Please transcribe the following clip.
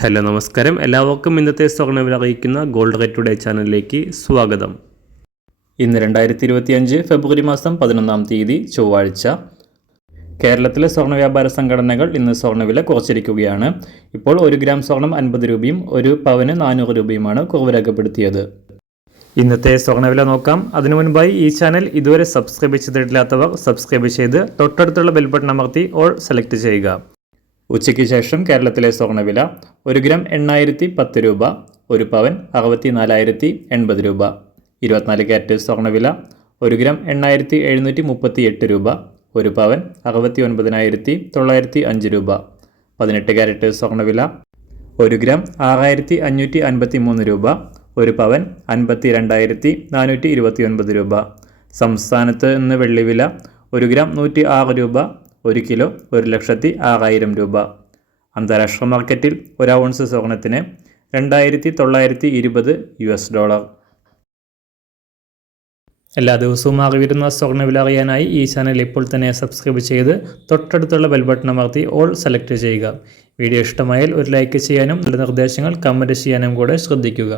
Hello നമസ്കാരം. എല്ലാവർക്കും ഇന്നത്തെ സ്വർണവില അറിയിക്കുന്ന ഗോൾഡ് റേറ്റ് ടുഡേ ചാനലിലേക്ക് സ്വാഗതം. ഇന്ന് രണ്ടായിരത്തി ഇരുപത്തിയഞ്ച് ഫെബ്രുവരി മാസം പതിനൊന്നാം തീയതി ചൊവ്വാഴ്ച. കേരളത്തിലെ സ്വർണ വ്യാപാര സംഘടനകൾ ഇന്ന് സ്വർണവില കുറച്ചിരിക്കുകയാണ്. ഇപ്പോൾ ഒരു ഗ്രാം സ്വർണം അൻപത് രൂപയും ഒരു പവന് നാനൂറ് രൂപയുമാണ് കുറവ് രേഖപ്പെടുത്തിയത്. ഇന്നത്തെ സ്വർണവില നോക്കാം. അതിനു മുൻപായി ഈ ചാനൽ ഇതുവരെ സബ്സ്ക്രൈബ് ചെയ്തിട്ടില്ലാത്തവർ സബ്സ്ക്രൈബ് ചെയ്ത് തൊട്ടടുത്തുള്ള ബെൽബട്ടൺ അമർത്തി ഓൾ സെലക്ട് ചെയ്യുക. ഉച്ചയ്ക്ക് ശേഷം കേരളത്തിലെ സ്വർണവില ഒരു ഗ്രാം എണ്ണായിരത്തി പത്ത് രൂപ ഒരു പവൻ അറുപത്തി നാലായിരത്തി എൺപത് രൂപ. ഇരുപത്തിനാല് ക്യാരറ്റ് സ്വർണവില ഒരു ഗ്രാം എണ്ണായിരത്തി എഴുന്നൂറ്റി മുപ്പത്തി എട്ട് രൂപ ഒരു പവൻ അറുപത്തി ഒൻപതിനായിരത്തി തൊള്ളായിരത്തി അഞ്ച് രൂപ. പതിനെട്ട് ക്യാരറ്റ് സ്വർണവില ഒരു ഗ്രാം ആറായിരത്തി അഞ്ഞൂറ്റി അൻപത്തി മൂന്ന് രൂപ ഒരു പവൻ അൻപത്തി രണ്ടായിരത്തി നാനൂറ്റി ഇരുപത്തി ഒൻപത് രൂപ. സംസ്ഥാനത്ത് നിന്ന് വെള്ളിവില ഒരു ഗ്രാം നൂറ്റി ആറ് രൂപ ഒരു കിലോ ഒരു ലക്ഷത്തി ആറായിരം രൂപ. അന്താരാഷ്ട്ര മാർക്കറ്റിൽ ഒരു ഔൺസ് സ്വർണത്തിന് രണ്ടായിരത്തി തൊള്ളായിരത്തി ഇരുപത് യു എസ് ഡോളർ. എല്ലാ ദിവസവും അറിവിരുന്ന സ്വർണവില അറിയാനായി ഈ ചാനൽ ഇപ്പോൾ തന്നെ സബ്സ്ക്രൈബ് ചെയ്ത് തൊട്ടടുത്തുള്ള ബെൽബട്ടൺ അമർത്തി ഓൾ സെലക്ട് ചെയ്യുക. വീഡിയോ ഇഷ്ടമായാൽ ഒരു ലൈക്ക് ചെയ്യാനും നല്ല നിർദ്ദേശങ്ങൾ കമന്റ് ചെയ്യാനും കൂടെ ശ്രദ്ധിക്കുക.